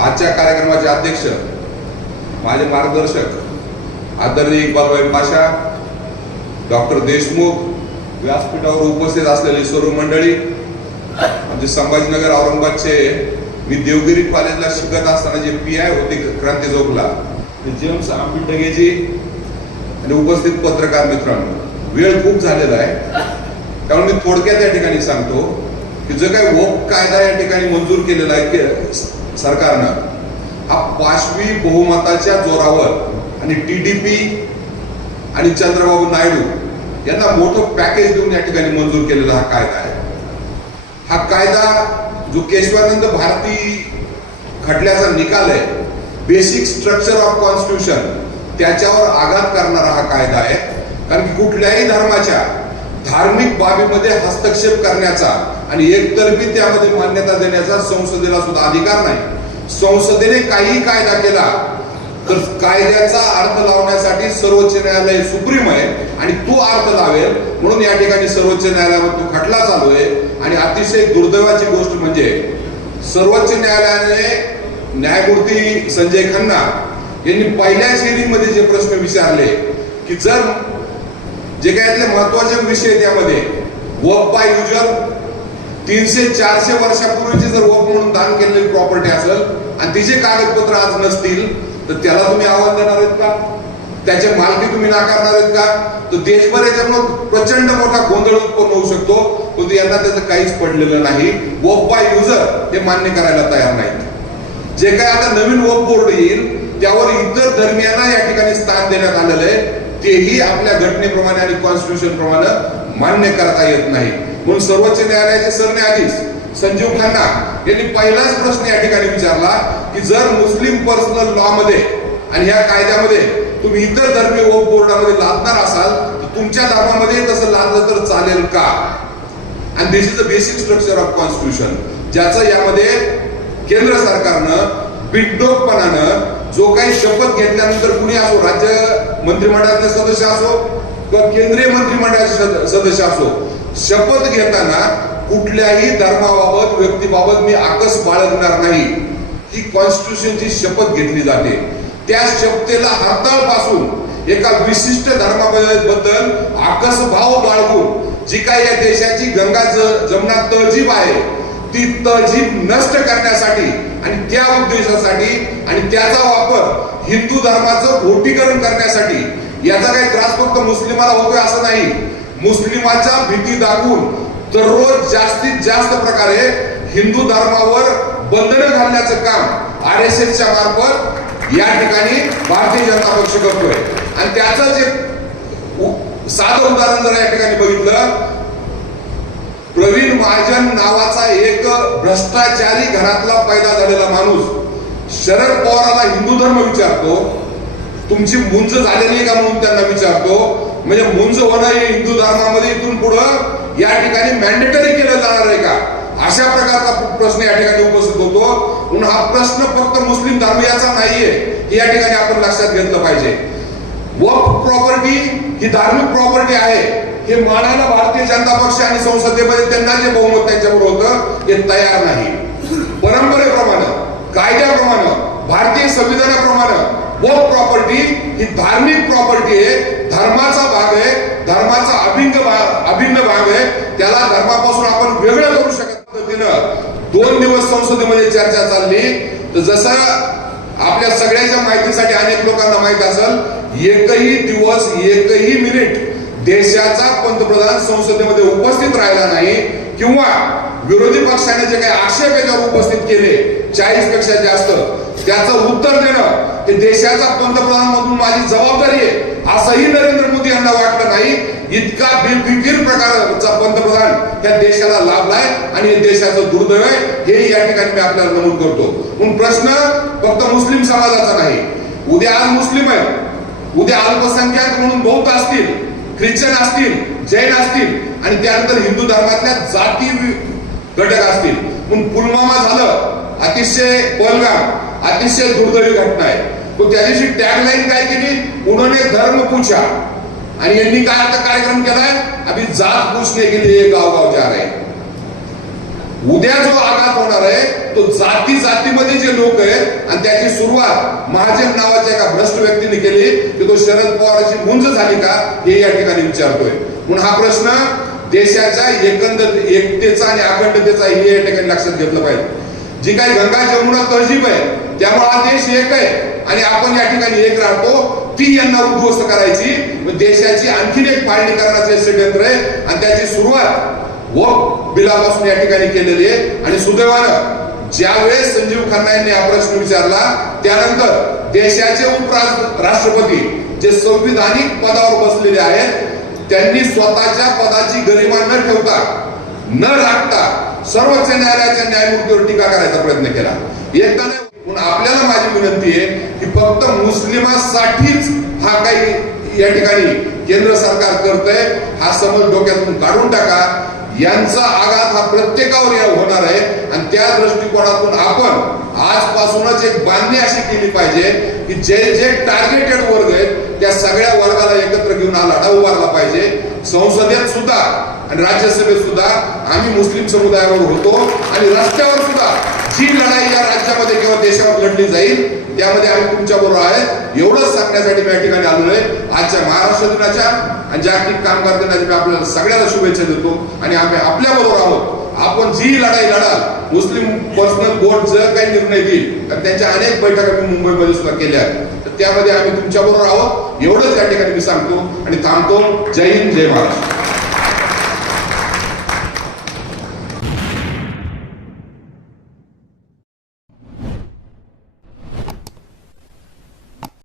आजच्या कार्यक्रमाचे अध्यक्ष माझे मार्गदर्शक आदरणीय इक्बालभाई पाशा डॉक्टर देशमुख व्यासपीठावर उपस्थित असलेली सर्व मंडळी म्हणजे संभाजीनगर औरंगाबादचे मी देवगिरी कॉलेजला शिकत असताना जे पी आय होते क्रांती चौकला जेम्स आंबिडगेजी आणि उपस्थित पत्रकार मित्रांनो वेळ खूप झालेला आहे. त्यामुळे मी थोडक्यात या ठिकाणी सांगतो की जो काही वोक कायदा या ठिकाणी मंजूर केलेला आहे के- सरकारनं हा पाशवी बहुमताच्या जोरावर आणि टी डीपी आणि चंद्रबाबू नायडू यांना मोठं पॅकेज देऊन या ठिकाणी मंजूर केलेला हा कायदा आहे. हा कायदा जो केशवानंद भारती खटल्याचा निकाल आहे बेसिक स्ट्रक्चर ऑफ कॉन्स्टिट्यूशन त्याच्यावर आघात करणारा हा कायदा आहे. कारण की कुठल्याही धर्माच्या धार्मिक बाबीमध्ये हस्तक्षेप करण्याचा आणि एकतर्फी त्यामध्ये मान्यता देण्याचा संसदेला सुद्धा अधिकार नाही. संसदेने काही कायदा केला तर कायद्याचा अर्थ लावण्यासाठी सर्वोच्च न्यायालय सुप्रीम आहे आणि तो अर्थ लावेल म्हणून या ठिकाणी सर्वोच्च न्यायालयावर तो खटला चालू आहे. आणि अतिशय दुर्दैवाची गोष्ट म्हणजे सर्वोच्च न्यायालयाने न्यायमूर्ती संजय खन्ना यांनी पहिल्या श्रेणीमध्ये जे प्रश्न विचारले की जर जे काय यातले महत्त्वाचे विषय त्यामध्ये वप बाय युजर तीनशे चारशे वर्षापूर्वीची जर वप म्हणून दान केलेली प्रॉपर्टी असेल आणि तिचे कागदपत्र आज नसतील तर त्याला तुम्ही आव्हान देणार आहेत का? त्याचे मालकी तुम्ही नाकारणार आहेत का? तर देशभर याच्यामुळे प्रचंड मोठा गोंधळ उत्पन्न होऊ शकतो परंतु यांना त्याचं काहीच पडलेलं नाही. वप बाय युजर हे मान्य करायला तयार नाहीत. जे काय आता नवीन वप बोर्ड येईल त्यावर इतर धर्मियांना या ठिकाणी स्थान देण्यात आलेलं आहे. तेही आपल्या घटनेप्रमाणे आणि कॉन्स्टिट्यूशन प्रमाणे मान्य करता येत नाही. म्हणून सर्वोच्च न्यायालयाचे सरन्यायाधीश संजीव खन्ना यांनी पहिलाच प्रश्न या ठिकाणी विचारला की जर मुस्लिम पर्सनल लॉ मध्ये आणि ह्या कायद्यामध्ये तुम्ही इतर धर्मीय वक बोर्डामध्ये लादणार असाल तर तुमच्या धर्मामध्ये तसं लादलं तर चालेल का? आणि this is the basic structure of constitution ज्याचं यामध्ये केंद्र सरकारनं बिनडोकपणानं जो काही शपथ घेतल्यानंतर कुणी असो राज्य मंत्रिमंडळातले सदस्य असो किंवा केंद्रीय मंत्रिमंडळाचे सदस्य असो शपथ घेताना कुठल्याही धर्माबाबत व्यक्तीबाबत मी आकस बाळगणार नाही. ही कॉन्स्टिट्यूशनची शपथ घेतली जाते. त्या शपथेला हाताळपासून एका विशिष्ट धर्माबद्दल आकस भाव बाळगून जी काही या देशाची गंगा जमना जमुना तहजीब आहे ती तहजीब नष्ट करण्यासाठी आणि त्या उद्देशासाठी आणि त्याचा वापर हिंदू धर्माचं भोटीकरण करण्यासाठी याचा काही त्रास फक्त मुस्लिमाला होतोय असं नाही. मुस्लिमाच्या भीती दाखवून दररोज जास्तीत जास्त प्रकारे हिंदू धर्मावर बंधनं घालण्याचं काम आर एस एसच्या मार्फत या ठिकाणी भारतीय जनता पक्ष करतोय. आणि त्याचं जे साधं उदाहरण जर या ठिकाणी बघितलं प्रवीण महाजन नावाचा एक भ्रष्टाचारी घरातला पैदा झालेला माणूस शरद पवाराला हिंदू धर्म विचारतो तुमची मुंज झालेली आहे का म्हणून त्यांना विचारतो म्हणजे मुंज होणं हे हिंदू धर्मामध्ये इथून पुढं या ठिकाणी मॅन्डेटरी केलं जाणार आहे का? अशा प्रकारचा प्रश्न या ठिकाणी उपस्थित होतो. म्हणून हा प्रश्न फक्त मुस्लिम धर्मीयाचा नाहीये हे या ठिकाणी आपण लक्षात घेतलं पाहिजे. वक्फ प्रॉपर्टी ही धार्मिक प्रॉपर्टी आहे. हे मानानं भारतीय जनता पक्ष आणि संसदेमध्ये त्यांना जे बहुमत त्यांच्यावर होतं ते तयार नाही. परंपरेप्रमाणे कायद्याप्रमाणे भारतीय संविधानाप्रमाणे वक्फ प्रॉपर्टी ही धार्मिक प्रॉपर्टी आहे धर्माचा भाग आहे धर्माचा अभिन्न भाग अभिन्न भाग आहे त्याला धर्मापासून आपण वेगळं करू शकत पद्धतीनं. दोन दिवस संसदेमध्ये चर्चा चालली. तर जसं आपल्या सगळ्याच्या माहितीसाठी अनेक लोकांना माहीत असेल एकही दिवस एकही मिनिट देशाचा पंतप्रधान संसदेमध्ये उपस्थित राहिला नाही किंवा विरोधी पक्षाने जे काही आक्षेप याच्यावर उपस्थित केले चाळीसपेक्षा जास्त त्याचं उत्तर देणं हे देशाचा पंतप्रधान म्हणून माझी जबाबदारी आहे असंही नरेंद्र मोदी यांना वाटलं नाही. इतका बेफिकीर प्रकारचा पंतप्रधान या देशाला लाभलाय आणि हे देशाचं दुर्दैव आहे हे या ठिकाणी मी आपल्याला नमूद करतो. म्हणून प्रश्न फक्त मुस्लिम समाजाचा नाही उद्या आज मुस्लिम आहे उद्या अल्पसंख्याक म्हणून बहुत असतील ख्रिश्चन असतील जैन असतील आणि त्यानंतर हिंदू धर्मातल्या जाती घटक असतील. म्हणून पुलवामा झालं अतिशय पहलगाम अतिशय दुर्दैवी घटना आहे. तो त्या दिवशी टॅगलाईन काय केली? उन्होंने धर्म पूछा. आणि यांनी काय आता कार्यक्रम केलाय? अभि जात पूछने के लिए गाव गाव जा रहे. हैं. उद्या जो आघात होणार आहे तो जाती जातीमध्ये जे लोक आहेत आणि त्याची सुरुवात महाजन नावाच्या एका भ्रष्ट व्यक्तीने केली की तो शरद पवाराची गुंज झाली का हे या ठिकाणी विचारतोय. म्हणून हा प्रश्न देशाच्या एकंदर एकतेचा आणि अखंडतेचा हे या ठिकाणी लक्षात घेतलं पाहिजे. जी काही गंगा जमुना तहजीब आहे त्यामुळे हा देश एक आहे आणि आपण या ठिकाणी एक राहतो ती यांना उद्ध्वस्त करायची. मग देशाची आणखीन एक फाळणी करण्याचे षडयंत्र आहे आणि त्याची सुरुवात व बिलापासून या ठिकाणी केलेली आहे. आणि सुदैवानं ज्यावेळेस संजीव खन्ना यांनी हा प्रश्न विचारला त्यानंतर देशाचे उपराष्ट्रपती राष्ट्रपती जे संविधानिक पदावर बसलेले आहेत त्यांनी स्वतःच्या पदाची गरिमा न ठेवता न राखता सर्वोच्च न्यायालयाच्या न्यायमूर्तीवर टीका करायचा प्रयत्न केला. एकदा नाही आपल्याला माझी विनंती आहे की फक्त मुस्लिमांसाठीच हा काही या ठिकाणी केंद्र सरकार करतंय हा समज डोक्यातून काढून टाका. यांचा आघात हा प्रत्येकावर या होणार आहे. आणि त्या दृष्टिकोनातून आपण आजपासूनच एक बांधणी अशी केली पाहिजे की जे जे टार्गेटेड वर्ग आहेत त्या सगळ्या वर्गाला एकत्र घेऊन हा लढा उभारला पाहिजे. संसदेत सुद्धा आणि राज्यसभेत सुद्धा आम्ही मुस्लिम समुदायावर होतो आणि रस्त्यावर सुद्धा जी लढाई या राज्यामध्ये किंवा देशावर लढली जाईल त्यामध्ये आम्ही तुमच्या बरोबर आहे. एवढंच सांगण्यासाठी मी या ठिकाणी आलेलो आहे. आजच्या महाराष्ट्र दिनाच्या आणि जागतिक कामगार दिनाच्या मी आपल्याला सगळ्याला शुभेच्छा देतो आणि आम्ही आपल्या बरोबर आहोत. आपण जी लढाई लढाल मुस्लिम पर्सनल बोर्ड जर काही निर्णय घेईल तर त्यांच्या अनेक बैठका मी मुंबईमध्ये सुद्धा केल्या आहेत. तर त्यामध्ये आम्ही तुमच्या बरोबर आहोत. एवढंच या ठिकाणी मी सांगतो आणि थांबतो. जय हिंद जय महाराष्ट्र.